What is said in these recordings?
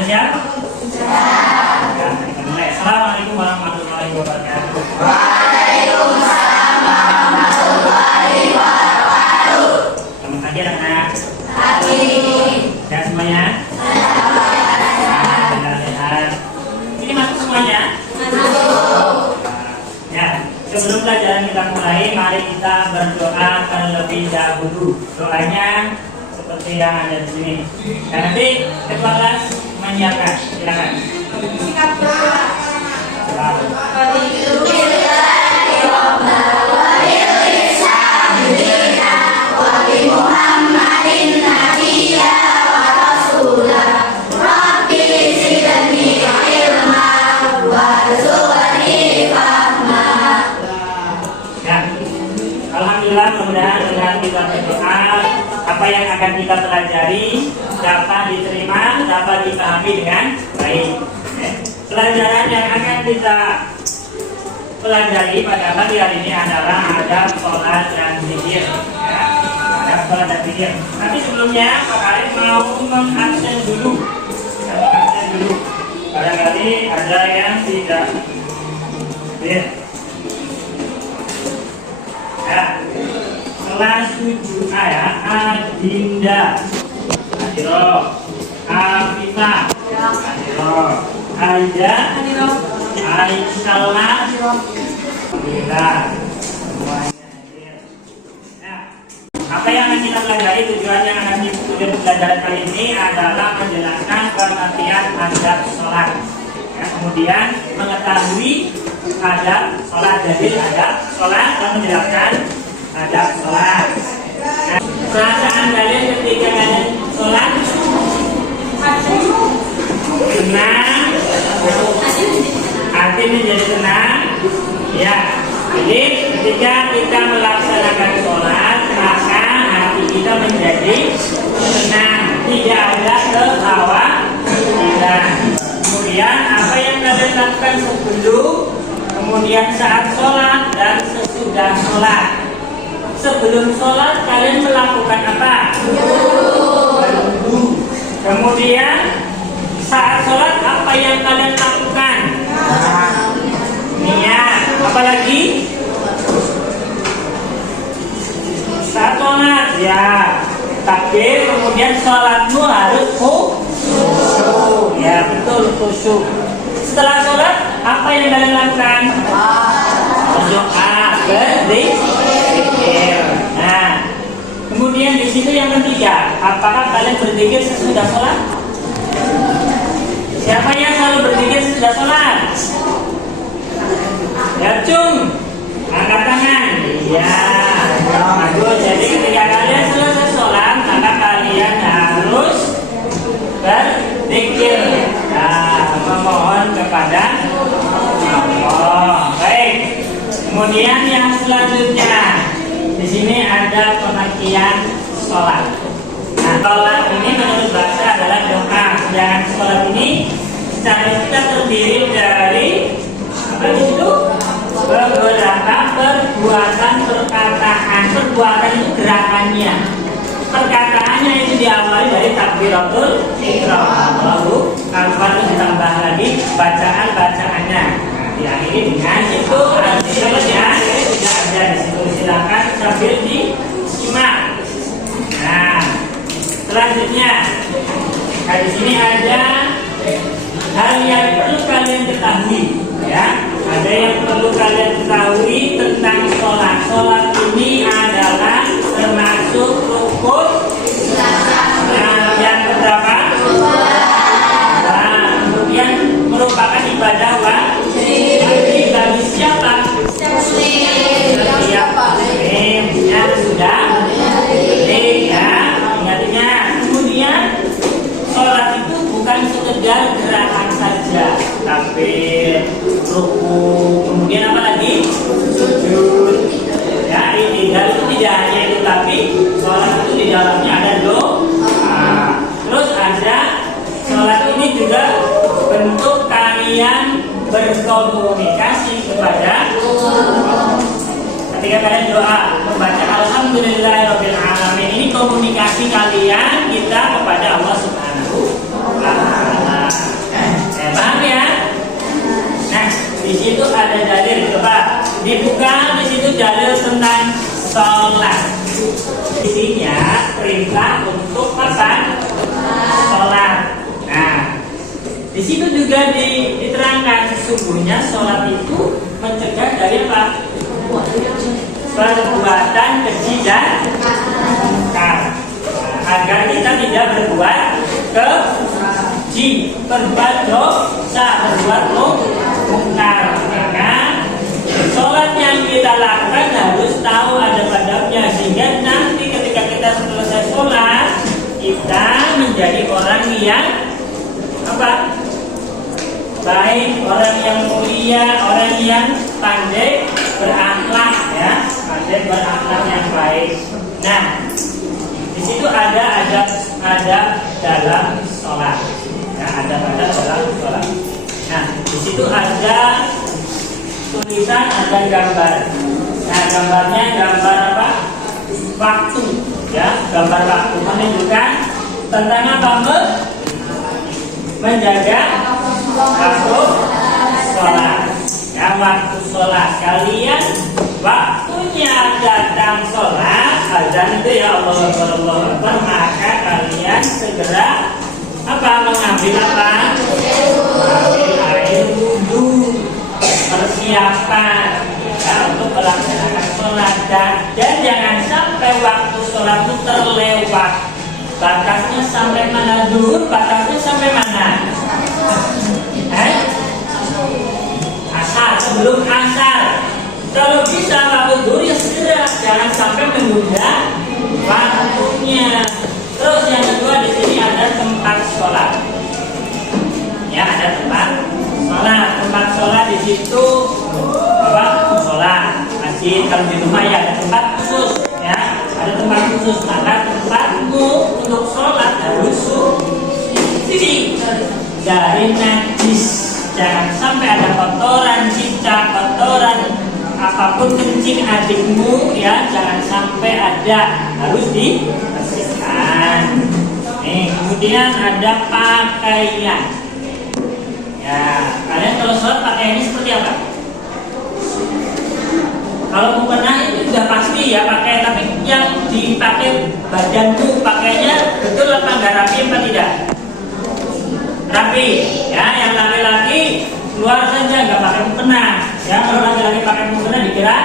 Ada siap? Ya, kita mulai. Assalamualaikum warahmatullahi wabarakatuh. Waalaikumsalam warahmatullahi wabarakatuh. Selamat pagi anak-anak. Pagi. Sehat semuanya? Sehat. Ini masuk semuanya? Masuk. Ya, sebelum pelajaran kita mulai, mari kita berdoa terlebih dahulu. Doanya seperti yang ada di sini. Dan nanti ketua kelas menyiapkan. Silakan. Sikap doa. Alhamdulillah, mudah-mudahan dengan kita berdoa, apa yang akan kita pelajari dapat diterima, dapat dipahami dengan baik. Pelajaran yang akan kita pelajari pada pagi hari ini adalah adab sholat dan zikir. Adab sholat dan zikir. Tapi sebelumnya Pak Arif mau mengabsen dulu. Barangkali ada yang tidak. Ya, kelas 7A ya, Adinda, Adiro, Afifah, Adiro, Aida, Aisyallah, Alhamdulillah, semuanya hadir. Nah, apa yang akan kita pelajari, tujuan yang akan kita pelajari kali ini adalah menjelaskan pengertian adab sholat. Ya, kemudian mengetahui adab sholat, jadi adab sholat dan menjelaskan adab sholat. Nah, perasaan kalian ketika kalian sholat tenang, hati menjadi tenang, ya. Jadi ketika kita melaksanakan sholat, maka hati kita menjadi tenang, tidak ada kekhawatiran. Kemudian apa yang kalian lakukan sebelum, kemudian saat sholat dan sesudah sholat. Sebelum sholat kalian melakukan apa? Berwudu. Kemudian saat sholat apa yang kalian lakukan? Niat. Apalagi? Saat sholat ya takbir, kemudian sholatmu harus khusyuk. Ya betul, khusyuk. Setelah sholat apa yang kalian lakukan? Berdoa, berzikir. Nah, kemudian di situ yang ketiga, apakah kalian berzikir sesudah sholat? Siapa yang selalu berzikir sesudah sholat? Ya, cung, angkat tangan. Iya. Bagus. Jadi ketika kalian selesai sholat, maka kalian harus berzikir. Nah, memohon kepada Allah. Baik. Kemudian yang selanjutnya, di sini ada pengertian sholat. Nah, sholat ini menurut bahasa adalah doa. Dan sholat ini secara kita terdiri dari apa itu? Beberapa perbuatan perkataan. Perbuatan itu gerakannya. Perkataannya itu diawali dari takbiratul ihram, lalu kalau ditambah lagi bacaan-bacaannya. Nah, diakhiri dengan itu artinya tidak ada di situ, silakan sambil disimak. Nah, selanjutnya, di sini ada hal yang perlu kalian ketahui, ya. Ada yang perlu kalian ketahui tentang sholat. Sholat ini adalah termasuk rukun. Nah, yang keberapa? Nah, kemudian merupakan ibadah wajib bagi siapa? Setiap muslim yang sudah ya, ingatnya. Kemudian sholat itu bukan sekedar gerakan saja, tapi ruku, kemudian apa lagi? Sujud. Ya, ini dan itu tidak hanya itu, tapi sholat itu di dalamnya ada doa. Terus ada sholat ini juga bentuk kalian berkomunikasi kepada Allah. Ketika kalian doa membaca Alhamdulillahirabbil alamin, ini komunikasi kalian kita kepada Allah Subhanahu wa taala. Di situ juga diterangkan sesungguhnya sholat itu mencegah dari apa? Perbuatan keji dan mungkar. Agar kita tidak berbuat keji, berbuat dosa, berbuat mungkar. Maka sholat yang kita lakukan harus tahu ada adabnya, sehingga nanti ketika kita selesai sholat kita menjadi orang yang apa? Baik, orang yang mulia, orang yang pandai berakhlak, ya, pandai berakhlak yang baik. Nah, di situ ada dalam sholat, ya, ada dalam sholat. Nah, di situ ada tulisan, ada gambar. Nah, gambarnya gambar apa? Waktu, ya, gambar waktu menunjukkan tentang apa? Menjaga waktu sholat. Ya, waktu sholat kalian waktunya datang sholat azan itu ya Allah Akbar, maka kalian segera apa? Mengambil apa? Mengambil air wudhu, persiapan ya, untuk melaksanakan sholat dan jangan sampai waktu sholat itu terlewat. Batasnya sampai mana dulu? Batasnya sampai mana? Asar, sebelum asar. Kalau bisa waktu dulu ya segera, jangan sampai menunda waktunya. Terus yang kedua, di sini ada tempat sholat. Ya, ada tempat sholat. Tempat sholat di situ apa? Sholat. Masjid, kalau di rumah ya ada tempat khusus. Ya, ada tempat khusus. Maka tempatmu untuk sholat harus suci dari najis. Jangan sampai ada kotoran cicak, kotoran apapun kencing adikmu, ya, jangan sampai ada, harus dibersihkan. Nih, kemudian ada pakaian. Ya, kalian kalau sholat pakaiannya seperti apa? Kalau mukena itu sudah pasti ya pakai, tapi yang dipakai badanmu pakainya betul apa enggak, rapi apa tidak? Rapi, ya. Yang laki-laki keluar saja nggak pakai mukena, ya. Kalau laki-laki pakai mukena dikira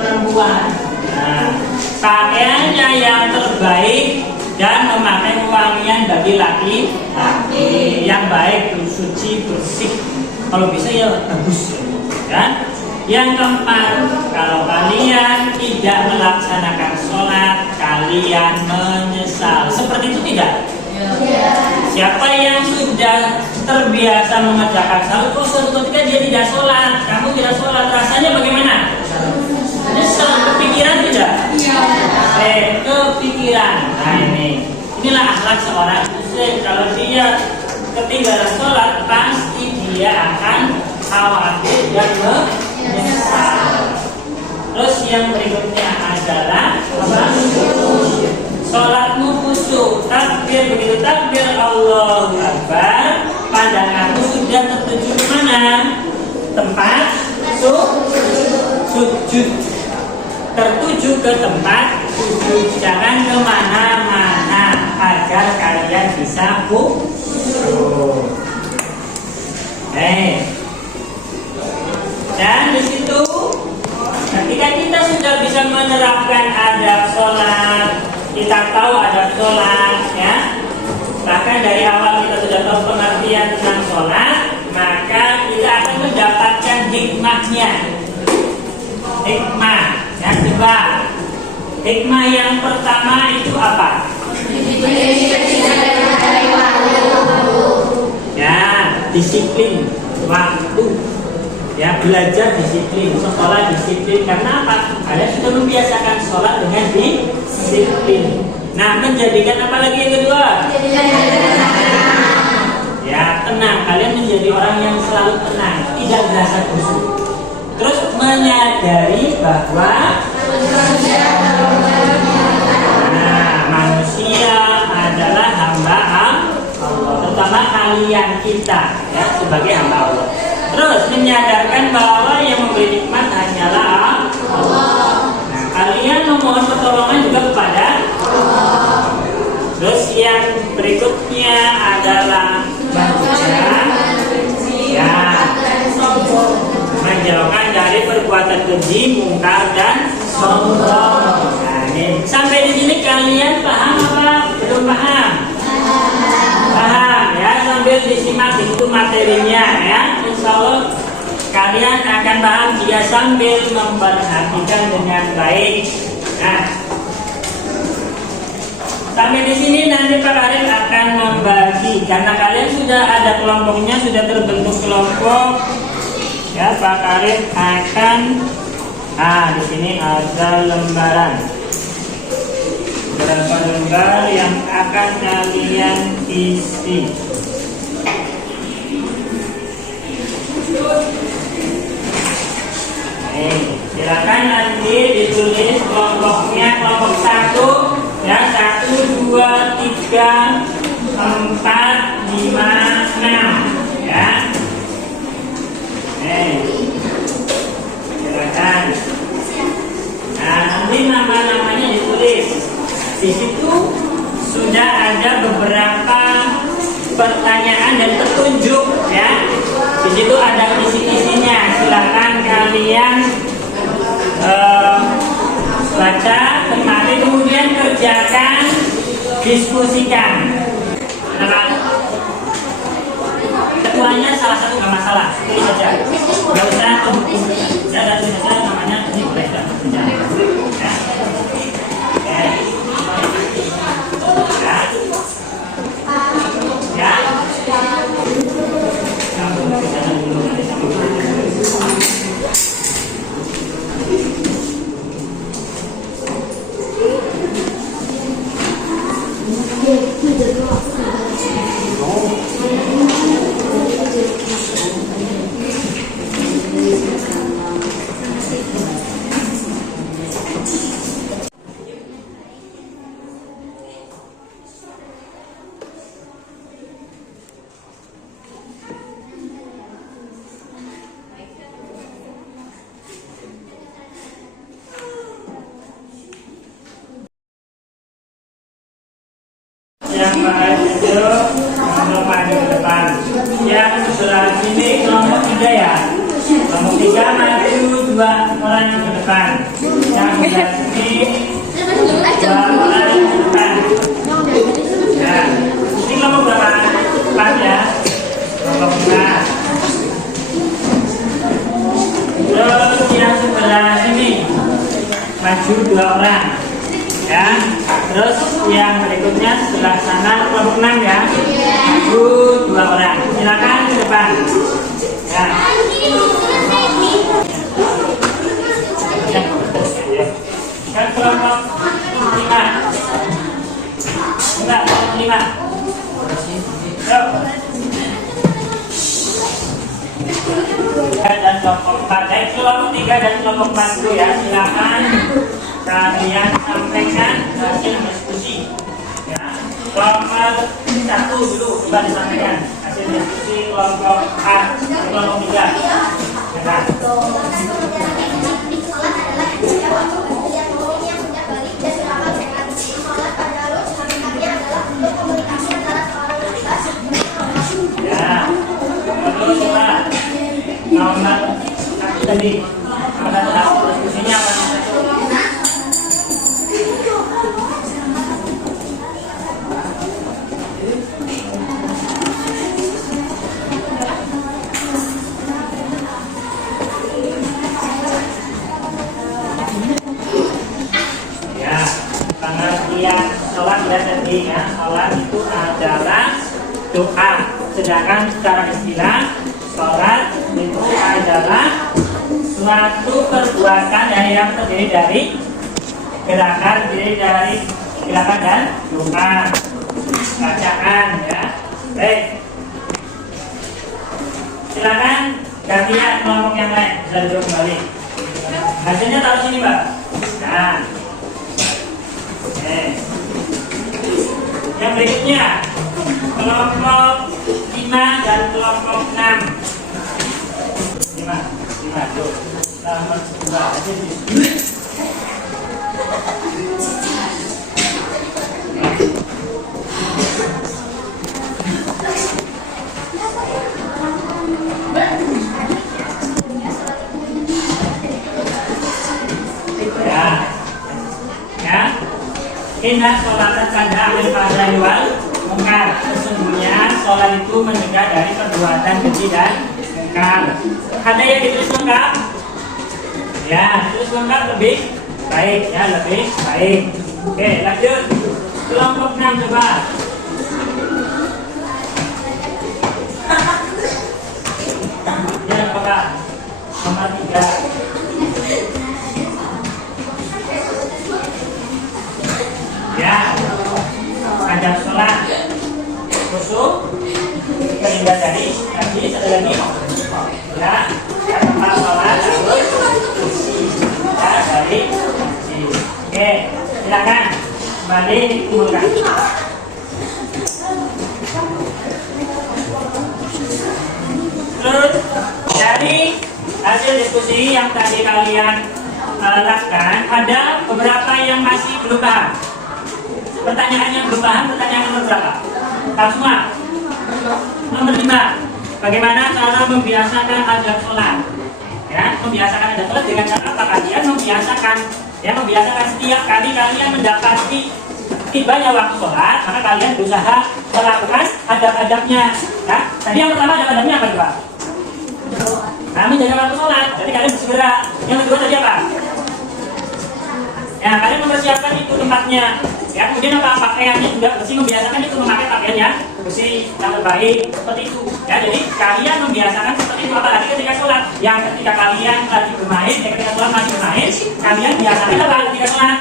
perempuan. Nah, pakaiannya yang terbaik dan memakai wangian bagi laki-laki yang baik, suci, bersih. Kalau bisa ya bagus, ya. Yang keempat, kalau kalian tidak melaksanakan sholat, kalian menyesal. Seperti itu tidak? Siapa yang sudah terbiasa mengerjakan sholat, kok suatu ketika dia tidak sholat, kamu tidak sholat, rasanya bagaimana? Nyesel, kepikiran tidak? Kepikiran. Nah, inilah akhlak seorang muslim. Kalau dia ketinggalan sholat, pasti dia akan khawatir dan menyesal. Terus yang berikutnya adalah apa? Sholatmu khusyuk, takbir, begitu takbir Allahu Akbar, pandanganmu sudah tertuju ke mana? Tempat sujud, tertuju ke tempat sujud, jangan kemana-mana agar kalian bisa khusyuk. Dan di situ, ketika kita sudah bisa menerapkan adab sholat, kita tahu adab sholat, ya. Bahkan dari awal kita sudah tahu pengertian tentang sholat, maka kita akan mendapatkan hikmahnya. Hikmah, yang kedua, hikmah yang pertama itu apa? Ya, disiplin waktu. Ya, belajar disiplin, sekolah disiplin. Karena apa? Kalian sudah membiasakan sholat dengan disiplin. Nah, menjadikan apa lagi yang kedua? Ya, tenang. Kalian menjadi orang yang selalu tenang, tidak merasa khusyuk. Terus menyadari bahwa manusia adalah hamba Allah, terutama kalian kita, ya, sebagai hamba Allah. Terus menyadarkan bahwa yang memberi nikmat hanyalah Allah. Nah, kalian memohon pertolongan juga kepada Allah. Terus yang berikutnya adalah baca perbuatan keji, mungkar dan sombong. Nah, ini. Sampai di sini kalian paham apa? Belum paham? Paham ya, sambil disimak itu materinya ya. Insya Allah kalian akan paham jika sambil memperhatikan dengan baik. Nah, sampai di sini nanti Pak Arif akan membagi karena kalian sudah ada kelompoknya, sudah terbentuk kelompok. Ya, Pak Arif akan di sini ada lembaran. Beberapa lembar yang akan kalian isi. Silakan nanti ditulis kelompoknya, kelompok 1 ya, 1, 2, 3, 4, 5, 6 ya. Silakan. Nah, nanti nama-namanya ditulis. Di situ sudah ada beberapa pertanyaan dan petunjuk ya. Di situ ada isi-isinya. Silakan kalian baca, cermati, kemudian kerjakan, diskusikan. Ketuanya salah satu nggak masalah, pilih saja. Nggak usah buku. Saya tulis saja namanya, ini boleh tidak kerja. Yang baik itu kelompok maju ke depan. Yang sebelah sini kelompok 3 ya. Kelompok 3 maju 2 orang yang ke depan. Yang sebelah sini 2 orang yang ke depan. Nah, ini kelompok berapa? 4 ya. Kelompok 4. Terus yang sebelah sini maju 2 orang. Ya, terus yang berikutnya sebelah sana kelompok 6 ya, maju 2 orang. Silakan ke depan. Ya. Kan kelompok 5. Enggak, kelompok 5. Yuk. Dan kelompok 4, kelompok 3 dan kelompok 4 dulu ya. Silakan kalian sampaikan hasil diskusi ya. Kelompok 1 dulu coba disampaikan hasil diskusi kelompok A, kelompok 3 ya. Ya, terus coba nomor 1 tadi ada hasil diskusinya apa? Sholat ya tadi ya, sholat itu adalah doa. Sedangkan secara istilah sholat itu adalah suatu perbuatan yang terdiri dari gerakan, dan doa, bacaan ya. Baik, silakan gantian kelompok yang lain bisa duduk kembali. Hasilnya taruh sini Mbak. Nah, yang berikutnya kelompok 5 dan kelompok 6. 5 tuh. Nomor 2 aja di sini. Inna sholatan tanha 'anil fahsya'i wal munkar. Sesungguhnya sholat itu mencegah dari perbuatan keji dan munkar. Ada yang ditulis lengkap? Ya, ditulis lengkap lebih baik, ya lebih baik. Oke, lanjut. Kelompok 6 coba. Ya, Bapak. Nomor 3. Ya, adab sholat khusyuk, terhindar dari tadi satu lagi. Ya, tempat sholat harus bersih, ya dari bersih. Oke, silakan kembali dikumpulkan. Terus dari hasil diskusi yang tadi kalian lakukan, ada beberapa yang masih belum paham. Pertanyaannya belum paham, pertanyaan nomor berapa? Tahu semua? Nomor 5. Bagaimana cara membiasakan adab sholat? Ya, membiasakan adab sholat dengan cara apa? Kalian membiasakan, ya membiasakan setiap kali kalian mendapati tibanya waktu sholat, maka kalian berusaha melakukan adab-adabnya. Ya, tadi yang pertama adab-adabnya apa Pak? Kami menjaga waktu sholat, jadi kalian bersegera. Yang kedua tadi apa? Ya, kalian mempersiapkan itu tempatnya. Ya, kemudian apa? Pakaiannya juga bersih, membiasakan itu memakai pakaian yang bersih, yang terbaik, seperti itu. Ya, jadi kalian membiasakan seperti itu, apalagi ketika sholat. Yang ketika kalian lagi bermain, ketika sholat masih bermain, kalian biasakan apa ketika sholat?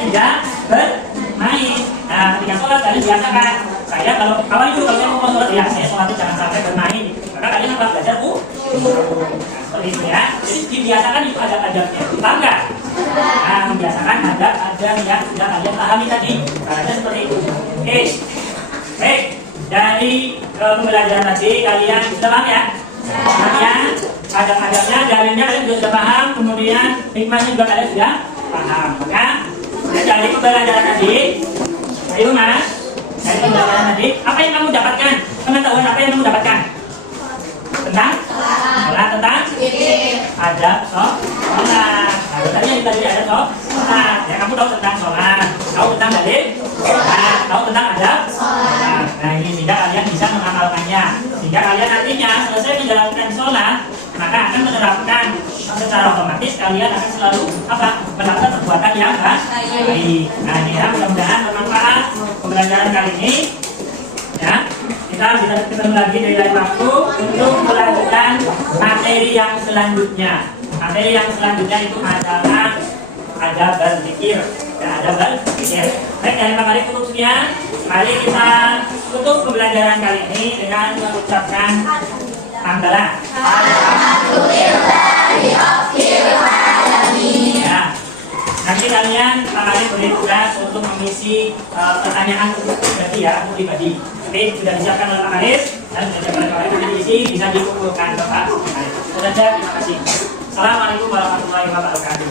Tidak bermain. Nah, ketika sholat kalian biasakan. Saya kalau itu kalau saya mau sholat, ya saya sholatnya jangan sampai bermain. Maka kalian apa belajar seperti itu ya. Jadi dibiasakan itu adab-adabnya. Paham nggak? Nah, membiasakan adab-adab yang sudah kalian pahami tadi. Caranya seperti itu. Oke. Baik. Dari pembelajaran tadi kalian sudah paham ya? Kalian adab-adabnya, dalilnya kalian juga sudah paham. Kemudian hikmahnya juga kalian sudah paham. Maka dari pembelajaran tadi, ayo Mas. Dari pembelajaran tadi, apa yang kamu dapatkan? Pengetahuan apa yang kamu dapatkan? Tentang sholat, tentang adab sholat. Nah, tadi yang tadi ada sholat. Ya, kamu tahu tentang sholat, tahu tentang dalil sholat, tahu tentang adab sholat. Nah, ini sehingga kalian bisa mengamalkannya. Sehingga kalian nantinya selesai menjalankan sholat, maka akan menerapkan secara otomatis kalian akan selalu apa? Melakukan perbuatan yang baik. Nah, ini ya, mudah-mudahan bermanfaat pembelajaran kali ini. Ya, kita bisa ketemu lagi dari lain waktu untuk melanjutkan materi yang selanjutnya. Materi yang selanjutnya itu adalah adab berzikir. Ya, adab berzikir. Baik, dari mari tutup sekian. Mari kita tutup pembelajaran kali ini dengan mengucapkan hamdalah. Ya. Nanti kalian akan beri tugas untuk mengisi pertanyaan pribadi ya, atau pribadi. Oke, sudah disiapkan oleh Pak Haris dan sudah disiapkan oleh Pak Haris, nanti diisi bisa dikumpulkan ke Pak Haris. Sudah, terima kasih. Assalamualaikum warahmatullahi wabarakatuh.